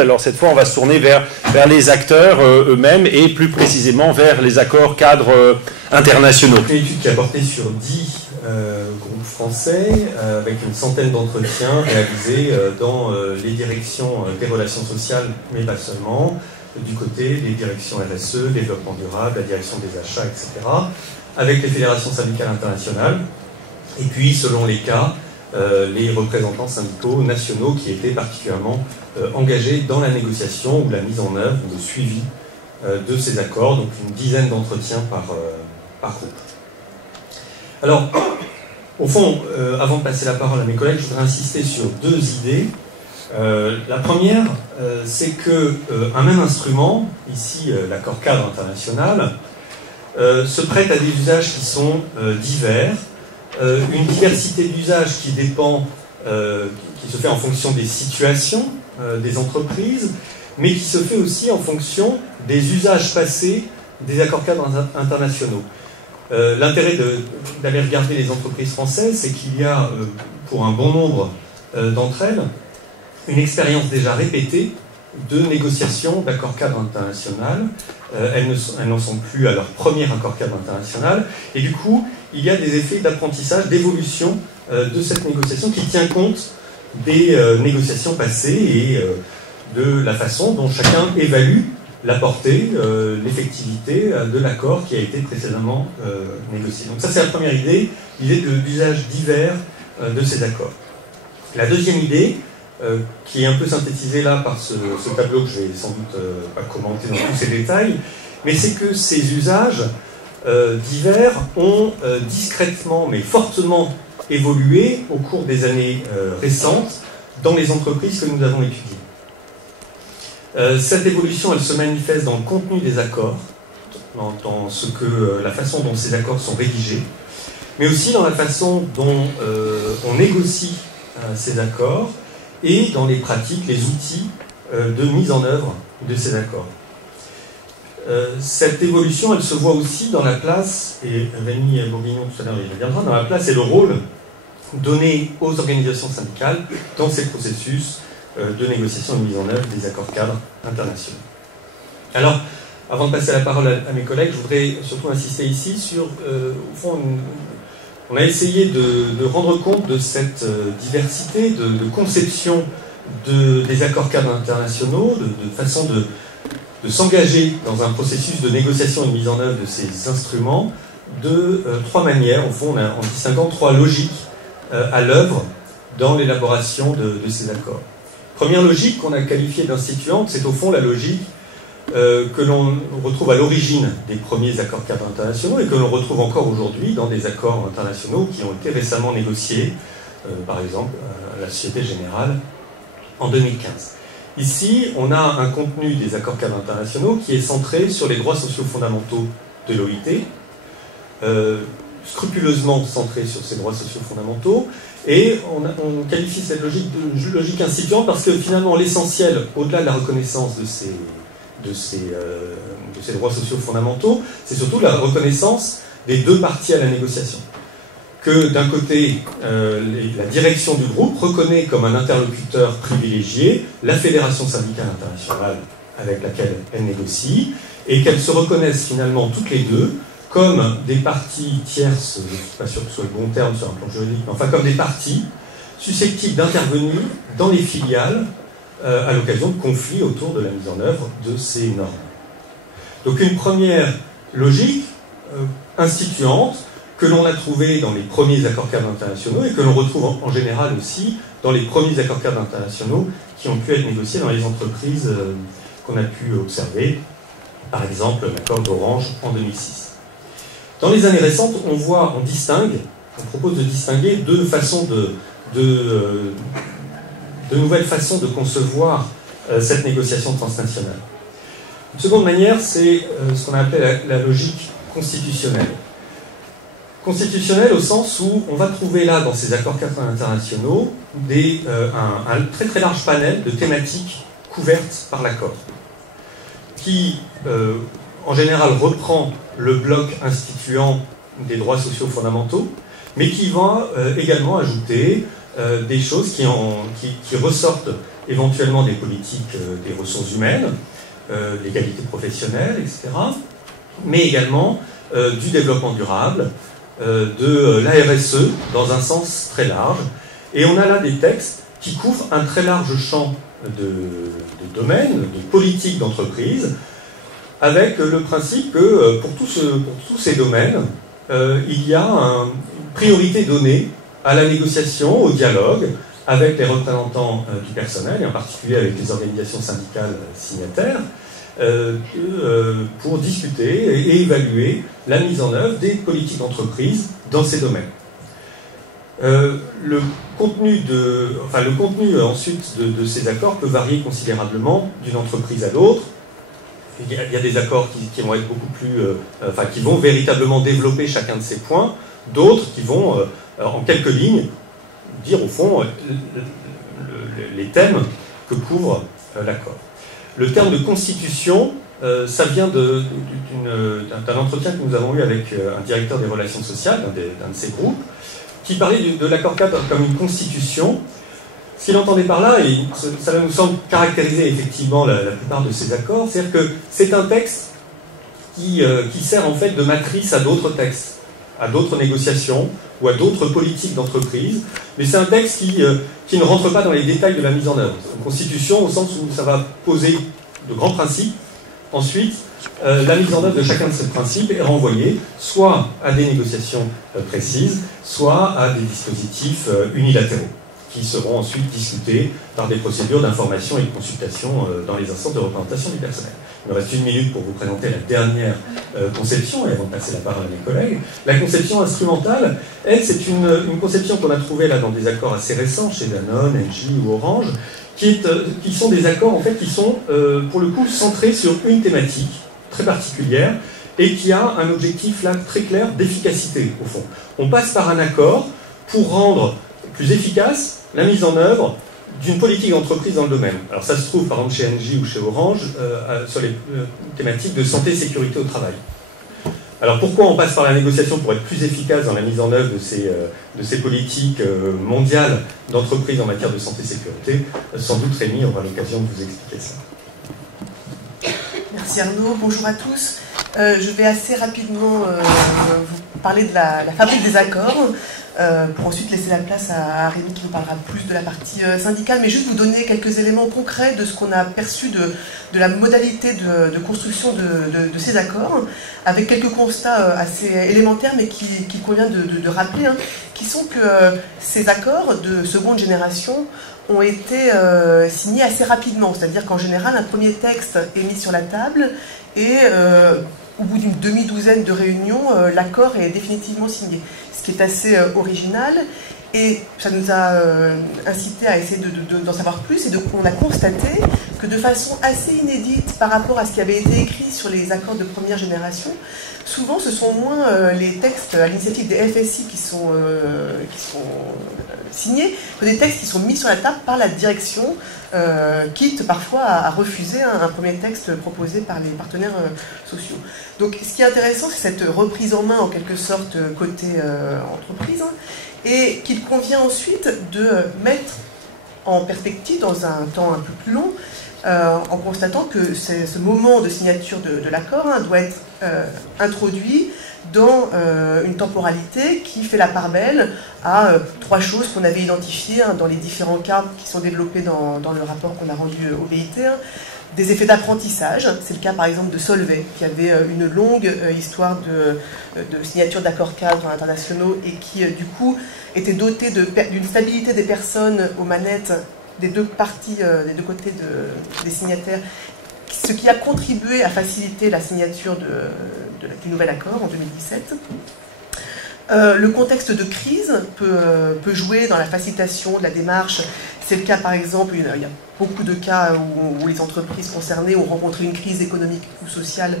Alors cette fois, on va se tourner vers les acteurs eux-mêmes et plus précisément vers les accords cadres internationaux. Une étude qui a porté sur 10 groupes français avec une centaine d'entretiens réalisés dans les directions des relations sociales, mais pas seulement, du côté des directions RSE, développement durable, la direction des achats, etc., avec les fédérations syndicales internationales, et puis, selon les cas, les représentants syndicaux nationaux qui étaient particulièrement engagés dans la négociation ou la mise en œuvre ou le suivi de ces accords, donc une dizaine d'entretiens par groupe. Alors, au fond, avant de passer la parole à mes collègues, je voudrais insister sur deux idées. La première, c'est qu'un même instrument, ici l'accord cadre international, se prête à des usages qui sont divers, une diversité d'usages qui dépend, qui se fait en fonction des situations des entreprises, mais qui se fait aussi en fonction des usages passés des accords cadres internationaux. L'intérêt d'aller regarder les entreprises françaises, c'est qu'il y a, pour un bon nombre d'entre elles, une expérience déjà répétée de négociation d'accords cadres international. Elles n'en sont plus à leur premier accord cadre international, et du coup, il y a des effets d'apprentissage, d'évolution de cette négociation qui tient compte des négociations passées et de la façon dont chacun évalue la portée, l'effectivité de l'accord qui a été précédemment négocié. Donc ça, c'est la première idée, l'idée d'usage divers de ces accords. La deuxième idée, qui est un peu synthétisée là par ce tableau que je vais sans doute pas commenter dans tous ces détails, mais c'est que ces usages divers ont discrètement mais fortement évolué au cours des années récentes dans les entreprises que nous avons étudiées. Cette évolution, elle se manifeste dans le contenu des accords, dans la façon dont ces accords sont rédigés, mais aussi dans la façon dont on négocie ces accords et dans les pratiques, les outils de mise en œuvre de ces accords. Cette évolution, elle se voit aussi dans la place, et Rémi Bourguignon tout à l'heure y reviendra, dans la place et le rôle donné aux organisations syndicales dans ces processus de négociation et de mise en œuvre des accords cadres internationaux. Alors, avant de passer la parole à mes collègues, je voudrais surtout insister ici sur, au fond, on a essayé de rendre compte de cette diversité de conception des accords cadres internationaux, de façon de s'engager dans un processus de négociation et de mise en œuvre de ces instruments de trois manières, au fond, en distinguant trois logiques à l'œuvre dans l'élaboration de ces accords. Première logique qu'on a qualifiée d'instituante, c'est au fond la logique que l'on retrouve à l'origine des premiers accords cadres internationaux et que l'on retrouve encore aujourd'hui dans des accords internationaux qui ont été récemment négociés, par exemple à la Société Générale en 2015. Ici, on a un contenu des accords cadres internationaux qui est centré sur les droits sociaux fondamentaux de l'OIT, scrupuleusement centré sur ces droits sociaux fondamentaux, et on qualifie cette logique de logique instituante parce que finalement l'essentiel, au-delà de la reconnaissance de ces droits sociaux fondamentaux, c'est surtout la reconnaissance des deux parties à la négociation. Que d'un côté, la direction du groupe reconnaît comme un interlocuteur privilégié la Fédération syndicale internationale avec laquelle elle négocie, et qu'elles se reconnaissent finalement toutes les deux comme des parties tierces, je ne suis pas sûr que ce soit le bon terme sur un plan juridique, mais enfin comme des parties susceptibles d'intervenir dans les filiales à l'occasion de conflits autour de la mise en œuvre de ces normes. Donc une première logique instituante que l'on a trouvée dans les premiers accords cadres internationaux et que l'on retrouve en général aussi dans les premiers accords cadres internationaux qui ont pu être négociés dans les entreprises qu'on a pu observer, par exemple l'accord d'Orange en 2006. Dans les années récentes, on propose de distinguer deux façons de nouvelles façons de concevoir cette négociation transnationale. Une seconde manière, c'est ce qu'on a appelé la logique constitutionnelle. Constitutionnelle au sens où on va trouver là, dans ces accords cadres internationaux, un très très large panel de thématiques couvertes par l'accord, qui en général reprend le bloc instituant des droits sociaux fondamentaux, mais qui va également ajouter des choses qui ressortent éventuellement des politiques des ressources humaines, l'égalité professionnelle, etc., mais également du développement durable, de la RSE dans un sens très large. Et on a là des textes qui couvrent un très large champ de domaines, de politiques d'entreprise, avec le principe que pour tous ces domaines, il y a une priorité donnée à la négociation, au dialogue avec les représentants du personnel, et en particulier avec les organisations syndicales signataires, pour discuter et évaluer la mise en œuvre des politiques d'entreprise dans ces domaines. Le contenu ensuite de ces accords peut varier considérablement d'une entreprise à l'autre. Il y a des accords qui vont être beaucoup plus, qui vont véritablement développer chacun de ces points, d'autres qui vont, en quelques lignes, dire au fond les thèmes que couvre l'accord. Le terme de constitution, ça vient d'un entretien que nous avons eu avec un directeur des relations sociales, d'un de ces groupes, qui parlait de l'accord cadre comme une constitution. Ce qu'il entendait par là, et ça nous semble caractériser effectivement la plupart de ces accords, c'est-à-dire que c'est un texte qui sert en fait de matrice à d'autres textes, à d'autres négociations ou à d'autres politiques d'entreprise, mais c'est un texte qui ne rentre pas dans les détails de la mise en œuvre. Une constitution au sens où ça va poser de grands principes. Ensuite, la mise en œuvre de chacun de ces principes est renvoyée soit à des négociations précises, soit à des dispositifs unilatéraux, qui seront ensuite discutés par des procédures d'information et de consultation dans les instances de représentation du personnel. Il me reste 1 minute pour vous présenter la dernière conception, et avant de passer la parole à mes collègues. La conception instrumentale, elle, c'est une conception qu'on a trouvée là dans des accords assez récents, chez Danone, Engie ou Orange, qui sont des accords en fait, qui sont, pour le coup, centrés sur une thématique très particulière, et qui a un objectif là très clair d'efficacité, au fond. On passe par un accord pour rendre plus efficace la mise en œuvre d'une politique d'entreprise dans le domaine. Alors ça se trouve par exemple chez Engie ou chez Orange sur les thématiques de santé et sécurité au travail. Alors pourquoi on passe par la négociation pour être plus efficace dans la mise en œuvre de ces politiques mondiales d'entreprise en matière de santé et sécurité? Sans doute Rémi aura l'occasion de vous expliquer ça. Merci Arnaud, bonjour à tous. Je vais assez rapidement vous parler de la fabrique des accords, pour ensuite laisser la place à Rémi qui nous parlera plus de la partie syndicale, mais juste vous donner quelques éléments concrets de ce qu'on a perçu de la modalité de construction de ces accords, avec quelques constats assez élémentaires, mais qu'il convient de rappeler, qui sont que ces accords de seconde génération ont été signés assez rapidement, c'est-à-dire qu'en général, un premier texte est mis sur la table et au bout d'une demi-douzaine de réunions, l'accord est définitivement signé, ce qui est assez original, et ça nous a incité à essayer d'en savoir plus, et on a constaté que de façon assez inédite par rapport à ce qui avait été écrit sur les accords de première génération, souvent ce sont moins les textes à l'initiative des FSI qui sont signés que des textes qui sont mis sur la table par la direction, quitte parfois à refuser un premier texte proposé par les partenaires sociaux. Donc ce qui est intéressant, c'est cette reprise en main en quelque sorte côté entreprise, et qu'il convient ensuite de mettre en perspective dans un temps un peu plus long, en constatant que ce moment de signature de l'accord doit être introduit dans une temporalité qui fait la part belle à 3 choses qu'on avait identifiées dans les différents cas qui sont développés dans le rapport qu'on a rendu au BIT. Des effets d'apprentissage, c'est le cas par exemple de Solvay, qui avait une longue histoire de signature d'accords cadres internationaux et qui du coup était doté d'une stabilité des personnes aux manettes des deux parties, des deux côtés des signataires, ce qui a contribué à faciliter la signature du nouvel accord en 2017. Le contexte de crise peut jouer dans la facilitation de la démarche. C'est le cas par exemple, il y a beaucoup de cas où les entreprises concernées ont rencontré une crise économique ou sociale.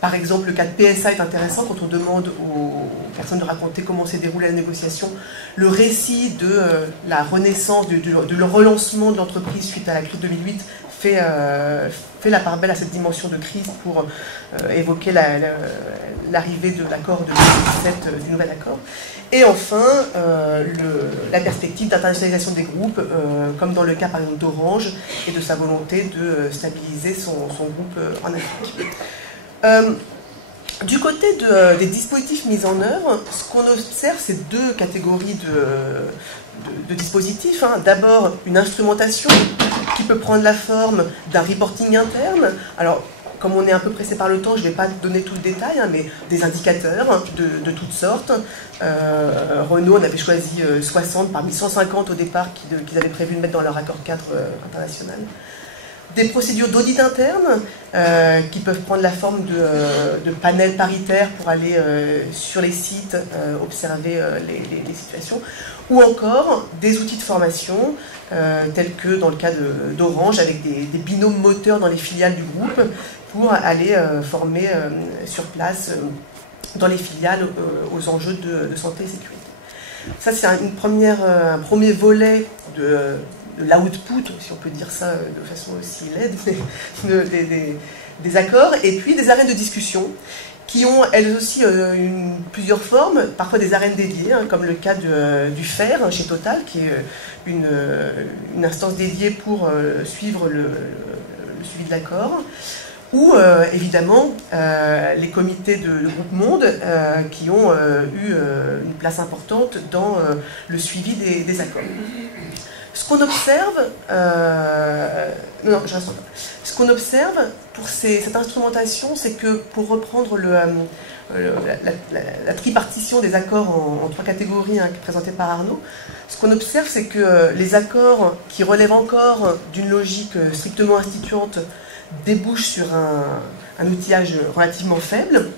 Par exemple, le cas de PSA est intéressant quand on demande aux personnes de raconter comment s'est déroulée la négociation. Le récit de la renaissance, de leur relancement de l'entreprise suite à la crise 2008 fait la part belle à cette dimension de crise pour évoquer l'arrivée de l'accord de 2017, du nouvel accord. Et enfin, la perspective d'internationalisation des groupes, comme dans le cas par exemple d'Orange, et de sa volonté de stabiliser son groupe en Afrique. Du côté des dispositifs mis en œuvre, ce qu'on observe, c'est deux catégories de dispositifs. Hein. D'abord, une instrumentation qui peut prendre la forme d'un reporting interne. Alors, comme on est un peu pressé par le temps, je ne vais pas donner tout le détail, hein, mais des indicateurs de toutes sortes. Renault en avait choisi 60 parmi 150 au départ qu'ils avaient prévu de mettre dans leur accord cadre international. Des procédures d'audit interne qui peuvent prendre la forme de panels paritaires pour aller sur les sites, observer les situations, ou encore des outils de formation tels que dans le cas d'Orange avec des binômes moteurs dans les filiales du groupe pour aller former sur place dans les filiales aux enjeux de santé et sécurité. Ça, c'est un premier volet de l'output, si on peut dire ça de façon aussi laide, des accords, et puis des arènes de discussion qui ont elles aussi plusieurs formes, parfois des arènes dédiées, hein, comme le cas du FAIR hein, chez Total, qui est une instance dédiée pour suivre le suivi de l'accord, ou évidemment les comités de groupe Monde qui ont eu une place importante dans le suivi des accords. Ce qu'on observe, ce qu'on observe pour cette instrumentation, c'est que pour reprendre la tripartition des accords en trois catégories hein, présentées par Arnaud, ce qu'on observe, c'est que les accords qui relèvent encore d'une logique strictement instituante débouchent sur un outillage relativement faible.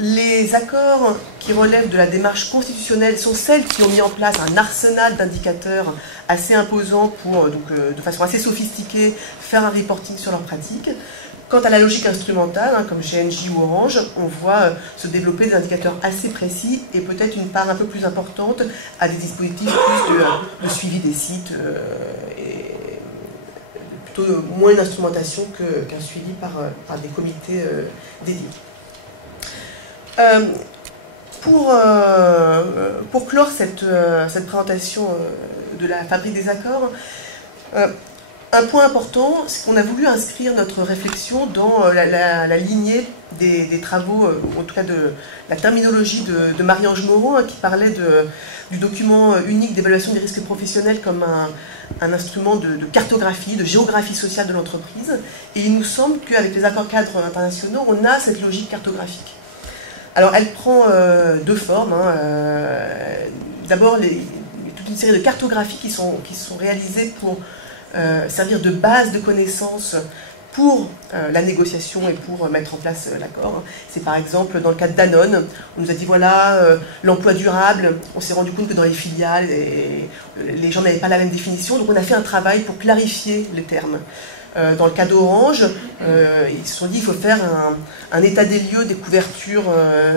Les accords qui relèvent de la démarche constitutionnelle sont celles qui ont mis en place un arsenal d'indicateurs assez imposant pour, de façon assez sophistiquée, faire un reporting sur leurs pratiques. Quant à la logique instrumentale, hein, comme chez Engie ou Orange, on voit se développer des indicateurs assez précis et peut-être une part un peu plus importante à des dispositifs plus de suivi des sites et plutôt moins une instrumentation qu'un suivi par des comités dédiés. Pour clore cette présentation de la fabrique des accords, un point important, c'est qu'on a voulu inscrire notre réflexion dans la lignée des travaux, en tout cas de la terminologie de Marie-Ange Moreau, hein, qui parlait du document unique d'évaluation des risques professionnels comme un instrument de cartographie, de géographie sociale de l'entreprise. Et il nous semble qu'avec les accords cadres internationaux, on a cette logique cartographique. Alors, elle prend deux formes. Hein. D'abord, toute une série de cartographies qui sont réalisées pour servir de base de connaissances pour la négociation et pour mettre en place l'accord. C'est par exemple dans le cas de Danone, on nous a dit voilà, l'emploi durable, on s'est rendu compte que dans les filiales, les gens n'avaient pas la même définition, donc on a fait un travail pour clarifier les termes. Dans le cas d'Orange, ils se sont dit qu'il faut faire un état des lieux des couvertures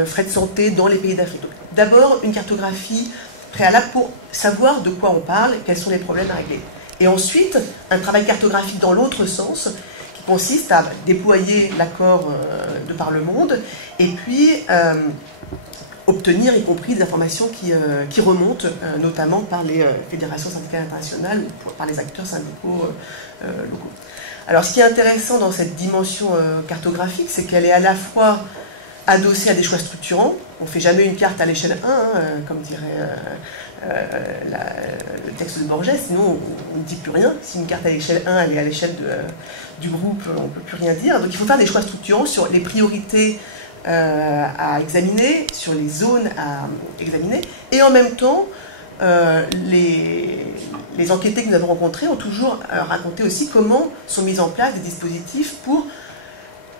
frais de santé dans les pays d'Afrique. D'abord, une cartographie préalable pour savoir de quoi on parle, quels sont les problèmes à régler. Et ensuite, un travail cartographique dans l'autre sens, qui consiste à déployer l'accord de par le monde, et puis obtenir, y compris des informations qui remontent, notamment par les fédérations syndicales internationales ou par les acteurs syndicaux locaux. Alors, ce qui est intéressant dans cette dimension cartographique, c'est qu'elle est à la fois adossée à des choix structurants. On ne fait jamais une carte à l'échelle 1, hein, comme dirait le texte de Borges, sinon on ne dit plus rien. Si une carte à l'échelle 1, elle est à l'échelle du groupe, on ne peut plus rien dire. Donc il faut faire des choix structurants sur les priorités à examiner, sur les zones à examiner, et en même temps, les enquêtés que nous avons rencontrés ont toujours raconté aussi comment sont mis en place des dispositifs pour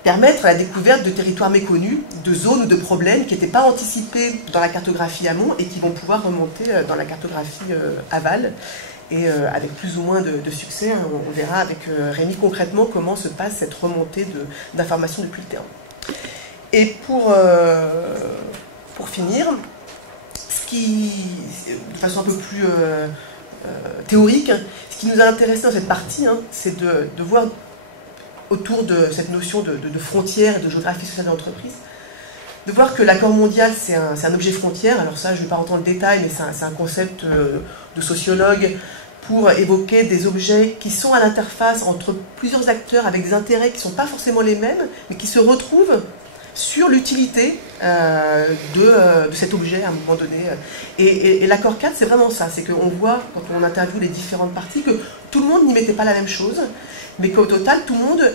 permettre la découverte de territoires méconnus, de zones ou de problèmes qui n'étaient pas anticipés dans la cartographie amont et qui vont pouvoir remonter dans la cartographie aval. Et avec plus ou moins de succès, on verra avec Rémi concrètement comment se passe cette remontée d'informations depuis le terrain. Et pour finir, de façon un peu plus théorique. Ce qui nous a intéressé dans cette partie, c'est de voir autour de cette notion de frontières et de géographie sociale de l'entreprise, de voir que l'accord mondial, c'est un objet frontière. Alors ça, je ne vais pas rentrer dans le détail, mais c'est un concept de sociologue pour évoquer des objets qui sont à l'interface entre plusieurs acteurs avec des intérêts qui ne sont pas forcément les mêmes, mais qui se retrouvent sur l'utilité de cet objet à un moment donné. Et l'accord 4, c'est vraiment ça, c'est qu'on voit, quand on interviewe les différentes parties, que tout le monde n'y mettait pas la même chose, mais qu'au total, tout le monde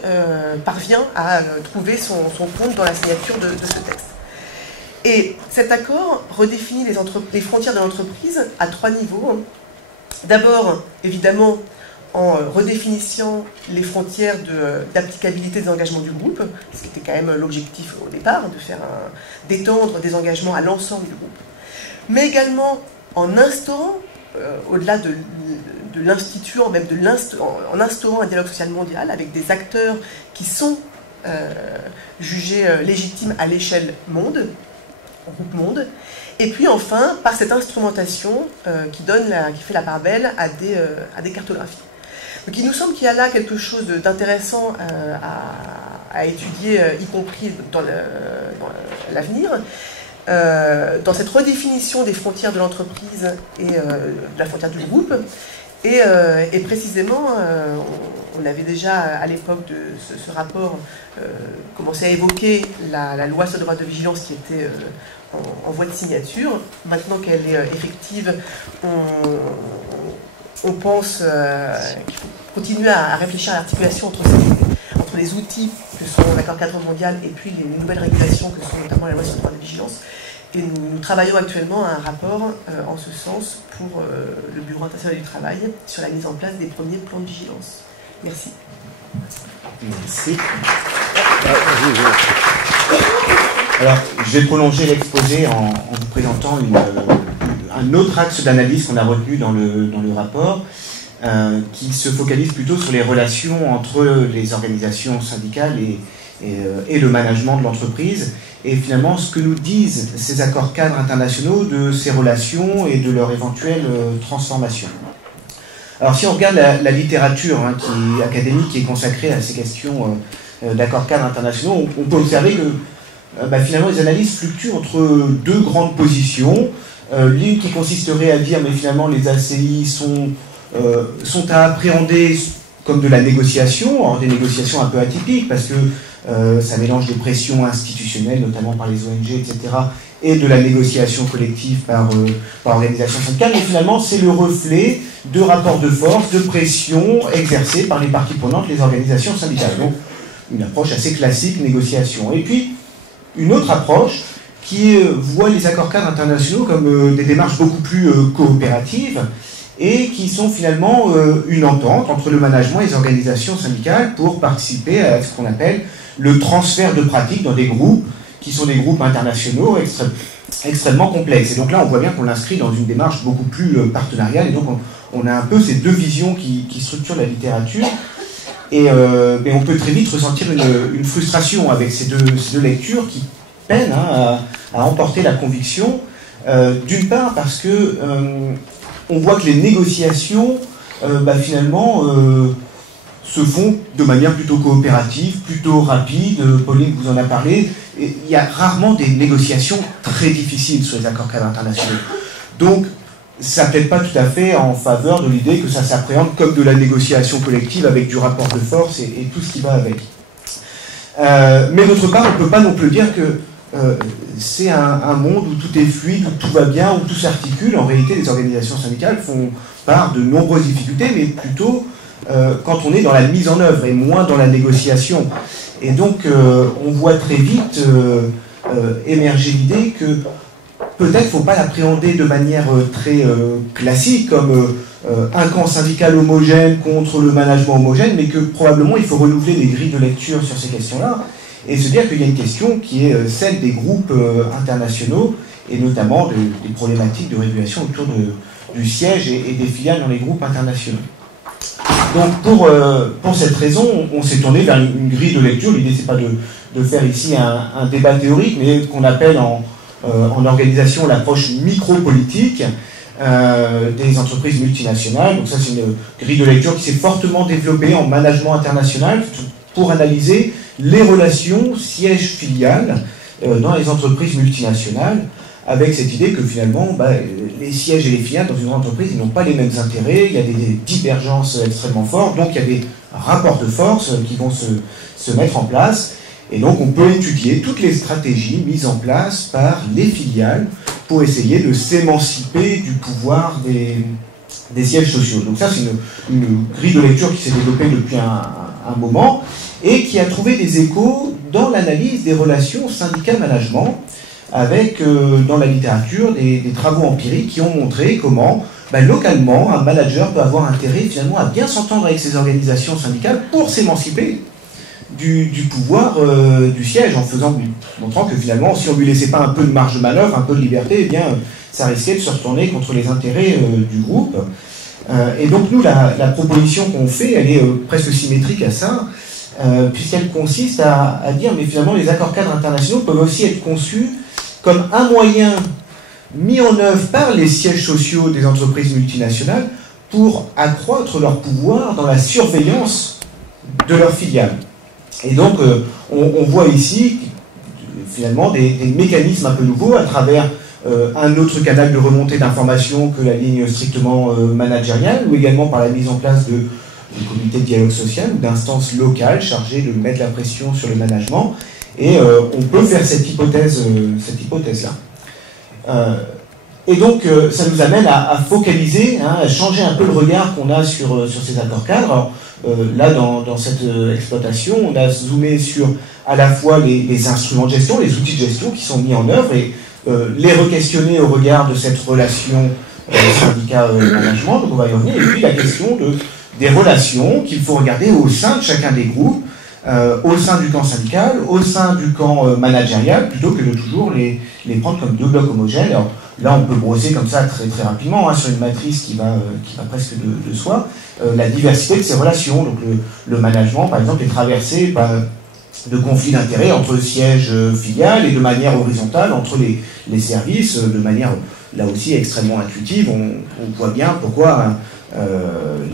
parvient à trouver son compte dans la signature de ce texte. Et cet accord redéfinit les frontières de l'entreprise à 3 niveaux. D'abord, évidemment, en redéfinissant les frontières d'applicabilité des engagements du groupe, ce qui était quand même l'objectif au départ, d'étendre des engagements à l'ensemble du groupe, mais également en instaurant, au-delà de l'instituant, même en instaurant un dialogue social mondial avec des acteurs qui sont jugés légitimes à l'échelle monde, groupe monde, et puis enfin par cette instrumentation qui fait la part belle à des cartographies. Donc il nous semble qu'il y a là quelque chose d'intéressant à étudier, y compris dans l'avenir, dans cette redéfinition des frontières de l'entreprise et de la frontière du groupe. Et précisément, on avait déjà à l'époque de ce rapport commencé à évoquer la loi sur le droit de vigilance qui était en voie de signature. Maintenant qu'elle est effective, on pense qu'il faut continuer à réfléchir à l'articulation entre les outils que sont l'accord cadre mondial et puis les nouvelles régulations que sont notamment la loi sur le droit de vigilance. Et nous travaillons actuellement à un rapport en ce sens pour le Bureau international du travail sur la mise en place des premiers plans de vigilance. Merci. Merci. Alors, je vais prolonger l'exposé en vous présentant un autre axe d'analyse qu'on a retenu dans le rapport, qui se focalise plutôt sur les relations entre les organisations syndicales et le management de l'entreprise, et finalement ce que nous disent ces accords cadres internationaux de ces relations et de leur éventuelle transformation. Alors si on regarde la littérature académique qui est consacrée à ces questions d'accords cadres internationaux, on peut observer que finalement les analyses fluctuent entre 2 grandes positions. L'une qui consisterait à dire mais finalement les ACI sont à appréhender comme de la négociation, des négociations un peu atypiques parce que ça mélange des pressions institutionnelles, notamment par les ONG, etc., et de la négociation collective par organisation syndicale, mais finalement c'est le reflet de rapports de force, de pression exercées par les parties prenantes, les organisations syndicales. Donc une approche assez classique, négociation. Et puis une autre approche qui voit les accords cadres internationaux comme des démarches beaucoup plus coopératives et qui sont finalement une entente entre le management et les organisations syndicales pour participer à ce qu'on appelle le transfert de pratiques dans des groupes qui sont des groupes internationaux extrêmement complexes. Et donc là, on voit bien qu'on l'inscrit dans une démarche beaucoup plus partenariale, et donc on a un peu ces 2 visions qui structurent la littérature, et on peut très vite ressentir une frustration avec ces deux lectures qui peinent à emporter la conviction, d'une part parce que on voit que les négociations, finalement, se font de manière plutôt coopérative, plutôt rapide. Pauline vous en a parlé. Et il y a rarement des négociations très difficiles sur les accords cadres internationaux. Donc, ça plaide pas tout à fait en faveur de l'idée que ça s'appréhende comme de la négociation collective avec du rapport de force et tout ce qui va avec. Mais d'autre part, on ne peut pas non plus dire que c'est un monde où tout est fluide, où tout va bien, où tout s'articule. En réalité, les organisations syndicales font part de nombreuses difficultés, mais plutôt quand on est dans la mise en œuvre et moins dans la négociation. Et donc, on voit très vite émerger l'idée que peut-être il ne faut pas l'appréhender de manière très classique, comme un camp syndical homogène contre le management homogène, mais que probablement il faut renouveler les grilles de lecture sur ces questions-là, et se dire qu'il y a une question qui est celle des groupes internationaux, et notamment des problématiques de régulation autour du siège et des filiales dans les groupes internationaux. Donc pour cette raison, on s'est tourné vers une grille de lecture. L'idée, c'est pas de faire ici un débat théorique, mais qu'on appelle en organisation l'approche micro-politique, des entreprises multinationales. Donc ça, c'est une grille de lecture qui s'est fortement développée en management international pour analyser les relations siège-filiale dans les entreprises multinationales, avec cette idée que finalement, les sièges et les filiales dans une entreprise, ils n'ont pas les mêmes intérêts, il y a des divergences extrêmement fortes, donc il y a des rapports de force qui vont se mettre en place, et donc on peut étudier toutes les stratégies mises en place par les filiales pour essayer de s'émanciper du pouvoir des sièges sociaux. Donc ça, c'est une grille de lecture qui s'est développée depuis un moment, et qui a trouvé des échos dans l'analyse des relations syndicat-management, avec dans la littérature des travaux empiriques qui ont montré comment localement un manager peut avoir intérêt finalement à bien s'entendre avec ses organisations syndicales pour s'émanciper du pouvoir du siège, montrant que finalement si on ne lui laissait pas un peu de marge de manœuvre, un peu de liberté, eh bien ça risquait de se retourner contre les intérêts du groupe. Et donc nous, la proposition qu'on fait, elle est presque symétrique à ça, puisqu'elle consiste à dire mais finalement les accords cadres internationaux peuvent aussi être conçus comme un moyen mis en œuvre par les sièges sociaux des entreprises multinationales pour accroître leur pouvoir dans la surveillance de leurs filiales. Et donc on voit ici finalement des mécanismes un peu nouveaux à travers un autre canal de remontée d'informations que la ligne strictement managériale, ou également par la mise en place de comités de dialogue social ou d'instances locales chargées de mettre la pression sur le management. Et on peut faire cette hypothèse-là. Et donc, ça nous amène à focaliser, à changer un peu le regard qu'on a sur ces accords cadres. Alors, là, dans cette exploitation, on a zoomé sur à la fois les instruments de gestion, les outils de gestion qui sont mis en œuvre, et les re-questionner au regard de cette relation syndicat-management, donc on va y revenir, et puis la question des relations qu'il faut regarder au sein de chacun des groupes, au sein du camp syndical, au sein du camp managérial, plutôt que de toujours les prendre comme deux blocs homogènes. Alors, là, on peut brosser comme ça très, très rapidement, sur une matrice qui va presque de soi, la diversité de ces relations. Donc le management, par exemple, est traversé de conflits d'intérêts entre sièges filiales et de manière horizontale entre les services, de manière là aussi extrêmement intuitive. On voit bien pourquoi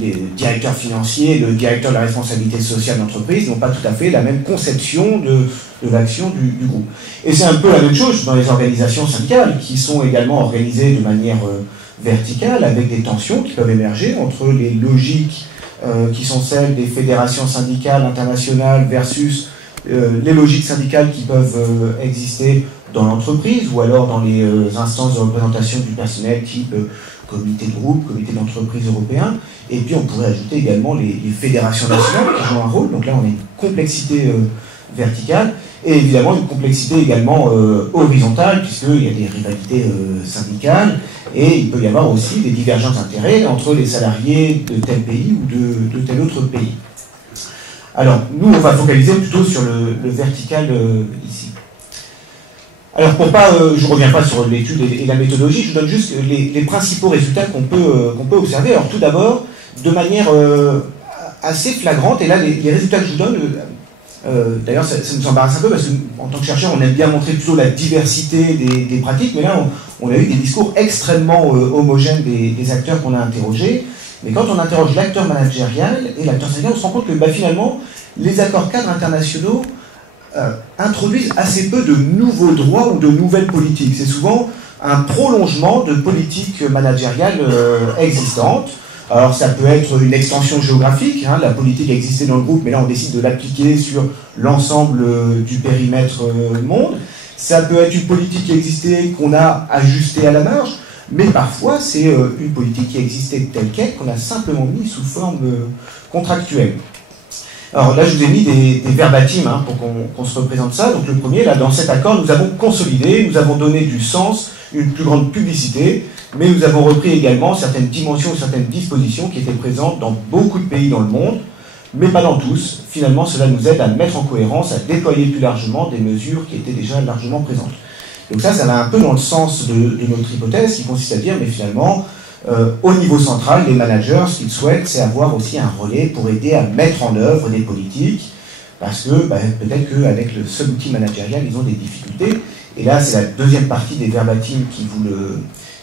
les directeurs financiers, le directeur de la responsabilité sociale d'entreprise n'ont pas tout à fait la même conception de l'action du groupe. Et c'est un peu la même chose dans les organisations syndicales, qui sont également organisées de manière verticale, avec des tensions qui peuvent émerger entre les logiques qui sont celles des fédérations syndicales internationales versus les logiques syndicales qui peuvent exister dans l'entreprise, ou alors dans les instances de représentation du personnel type comité de groupe, comité d'entreprise européen, et puis on pourrait ajouter également les fédérations nationales qui jouent un rôle. Donc là on a une complexité verticale, et évidemment une complexité également horizontale, puisqu'il y a des rivalités syndicales, et il peut y avoir aussi des divergences d'intérêts entre les salariés de tel pays ou de tel autre pays. Alors nous on va focaliser plutôt sur le vertical ici. Alors pour pas, je ne reviens pas sur l'étude et la méthodologie, je vous donne juste les principaux résultats qu'on peut observer. Alors tout d'abord, de manière assez flagrante, et là les résultats que je vous donne, d'ailleurs ça nous embarrasse un peu parce qu'en tant que chercheur on aime bien montrer plutôt la diversité des pratiques, mais là on a eu des discours extrêmement homogènes des acteurs qu'on a interrogés. Mais quand on interroge l'acteur managérial et l'acteur syndical, on se rend compte que finalement les accords cadres internationaux introduisent assez peu de nouveaux droits ou de nouvelles politiques. C'est souvent un prolongement de politiques managériales existantes. Alors ça peut être une extension géographique, la politique existait dans le groupe, mais là on décide de l'appliquer sur l'ensemble du périmètre monde. Ça peut être une politique qui existait, qu'on a ajustée à la marge, mais parfois c'est une politique qui existait telle qu'elle, qu'on a simplement mis sous forme contractuelle. Alors là, je vous ai mis des verbatims pour qu'on se représente ça. Donc le premier, là, dans cet accord, nous avons consolidé, nous avons donné du sens, une plus grande publicité, mais nous avons repris également certaines dimensions, certaines dispositions qui étaient présentes dans beaucoup de pays dans le monde, mais pas dans tous. Finalement, cela nous aide à mettre en cohérence, à déployer plus largement des mesures qui étaient déjà largement présentes. Donc ça va un peu dans le sens de notre hypothèse, qui consiste à dire, mais finalement, au niveau central, les managers, ce qu'ils souhaitent, c'est avoir aussi un relais pour aider à mettre en œuvre des politiques, parce que peut-être qu'avec le seul outil managérial, ils ont des difficultés. Et là, c'est la deuxième partie des verbatims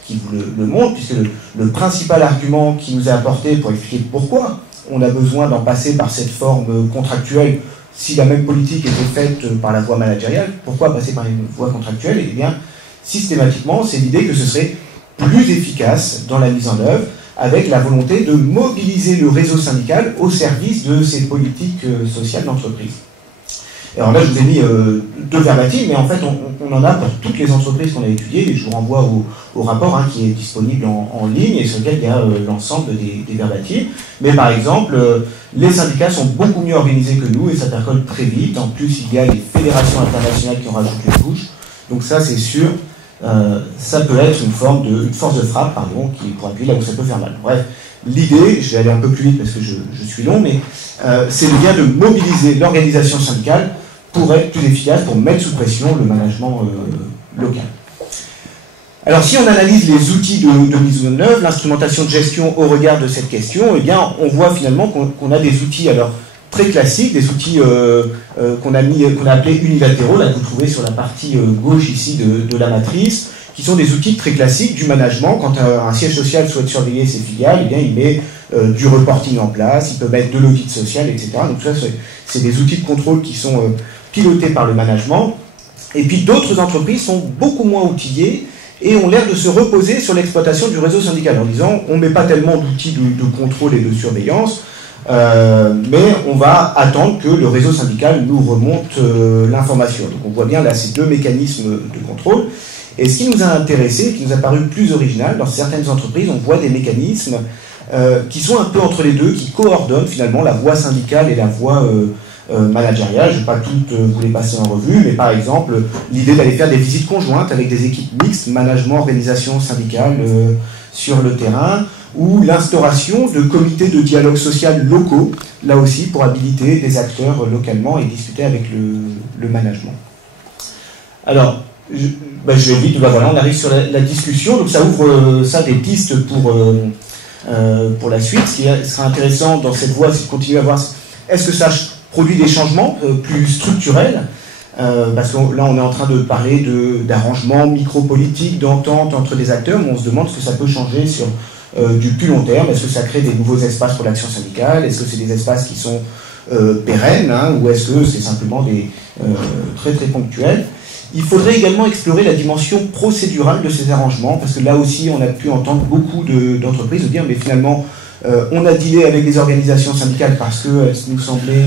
qui vous le montre, puisque le principal argument qui nous est apporté pour expliquer pourquoi on a besoin d'en passer par cette forme contractuelle, si la même politique était faite par la voie managériale, pourquoi passer par une voie contractuelle? Eh bien, systématiquement, c'est l'idée que ce serait plus efficace dans la mise en œuvre, avec la volonté de mobiliser le réseau syndical au service de ces politiques sociales d'entreprise. Alors là, je vous ai mis deux verbatims, mais en fait, on en a pour toutes les entreprises qu'on a étudiées, et je vous renvoie au rapport qui est disponible en ligne et sur lequel il y a l'ensemble des verbatims. Mais par exemple, les syndicats sont beaucoup mieux organisés que nous, et ça percole très vite. En plus, il y a les fédérations internationales qui en rajoutent une couche. Donc ça, c'est sûr, ça peut être une force de frappe, qui pourrait appuyer là où ça peut faire mal. Bref, l'idée, je vais aller un peu plus vite parce que je suis long, mais c'est bien de mobiliser l'organisation syndicale pour être plus efficace, pour mettre sous pression le management local. Alors si on analyse les outils de mise en œuvre, l'instrumentation de gestion au regard de cette question, eh bien on voit finalement qu'on a des outils très classiques, des outils qu'on a appelés unilatéraux, là que vous trouvez sur la partie gauche ici de la matrice, qui sont des outils très classiques du management. Quand un siège social souhaite surveiller ses filiales, eh bien il met du reporting en place, il peut mettre de l'audit social, etc. Donc ça, c'est des outils de contrôle qui sont pilotés par le management. Et puis d'autres entreprises sont beaucoup moins outillées et ont l'air de se reposer sur l'exploitation du réseau syndical en disant on ne met pas tellement d'outils de contrôle et de surveillance, mais on va attendre que le réseau syndical nous remonte l'information. Donc on voit bien là ces deux mécanismes de contrôle. Et ce qui nous a intéressé, qui nous a paru plus original, dans certaines entreprises, on voit des mécanismes qui sont un peu entre les deux, qui coordonnent finalement la voie syndicale et la voie managériale. Je ne vais pas toutes vous les passer en revue, mais par exemple, l'idée d'aller faire des visites conjointes avec des équipes mixtes, management, organisation syndicale sur le terrain, ou l'instauration de comités de dialogue social locaux, là aussi pour habiliter des acteurs localement et discuter avec le management. Alors, je vais vite, voilà, on arrive sur la discussion, donc ça ouvre des pistes pour la suite. Ce qui sera intéressant dans cette voie, c'est de continuer à voir est-ce que ça produit des changements plus structurels, parce que là on est en train de parler d'arrangements micro-politiques, d'entente entre des acteurs, mais on se demande ce que ça peut changer sur du plus long terme. Est-ce que ça crée des nouveaux espaces pour l'action syndicale? Est-ce que c'est des espaces qui sont pérennes, ou est-ce que c'est simplement des très très ponctuels? Il faudrait également explorer la dimension procédurale de ces arrangements, parce que là aussi on a pu entendre beaucoup d'entreprises dire mais finalement on a dealé avec les organisations syndicales parce qu'elles nous semblaient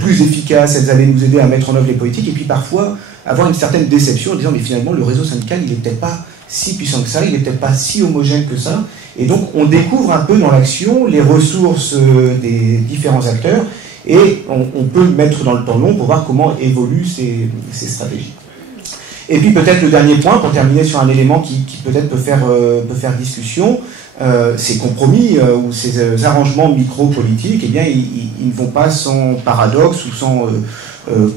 plus efficaces, elles allaient nous aider à mettre en œuvre les politiques, et puis parfois avoir une certaine déception en disant mais finalement le réseau syndical il n'est peut-être pas si puissant que ça, il n'est peut-être pas si homogène que ça, et donc on découvre un peu dans l'action les ressources des différents acteurs, et on peut le mettre dans le temps long pour voir comment évoluent ces stratégies. Et puis peut-être le dernier point, pour terminer sur un élément qui peut-être peut faire discussion, ces compromis ou ces arrangements micro-politiques, eh bien, ils ne vont pas sans paradoxe ou sans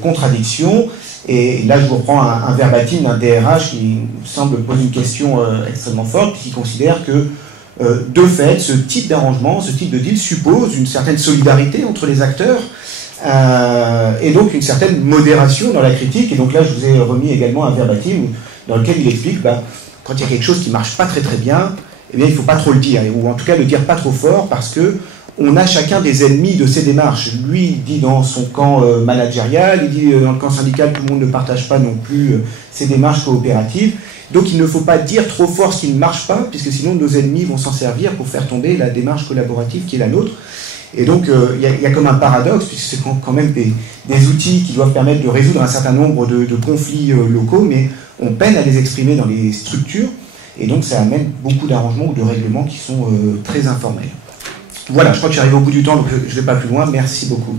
contradiction. Et là, je vous reprends un verbatim d'un DRH qui semble poser une question extrêmement forte, qui considère que, de fait, ce type d'arrangement, ce type de deal suppose une certaine solidarité entre les acteurs, et donc une certaine modération dans la critique. Et donc là, je vous ai remis également un verbatim dans lequel il explique quand il y a quelque chose qui ne marche pas très très bien, eh bien, il ne faut pas trop le dire, ou en tout cas le dire pas trop fort, parce que on a chacun des ennemis de ces démarches. Lui, il dit dans son camp managérial, il dit dans le camp syndical, tout le monde ne partage pas non plus ces démarches coopératives. Donc il ne faut pas dire trop fort ce qui ne marche pas, puisque sinon nos ennemis vont s'en servir pour faire tomber la démarche collaborative qui est la nôtre. Et donc, il y a comme un paradoxe, puisque c'est quand même des outils qui doivent permettre de résoudre un certain nombre de conflits locaux, mais on peine à les exprimer dans les structures, et donc ça amène beaucoup d'arrangements ou de règlements qui sont très informels. Voilà, je crois que je suis arrivé au bout du temps, donc je ne vais pas plus loin. Merci beaucoup.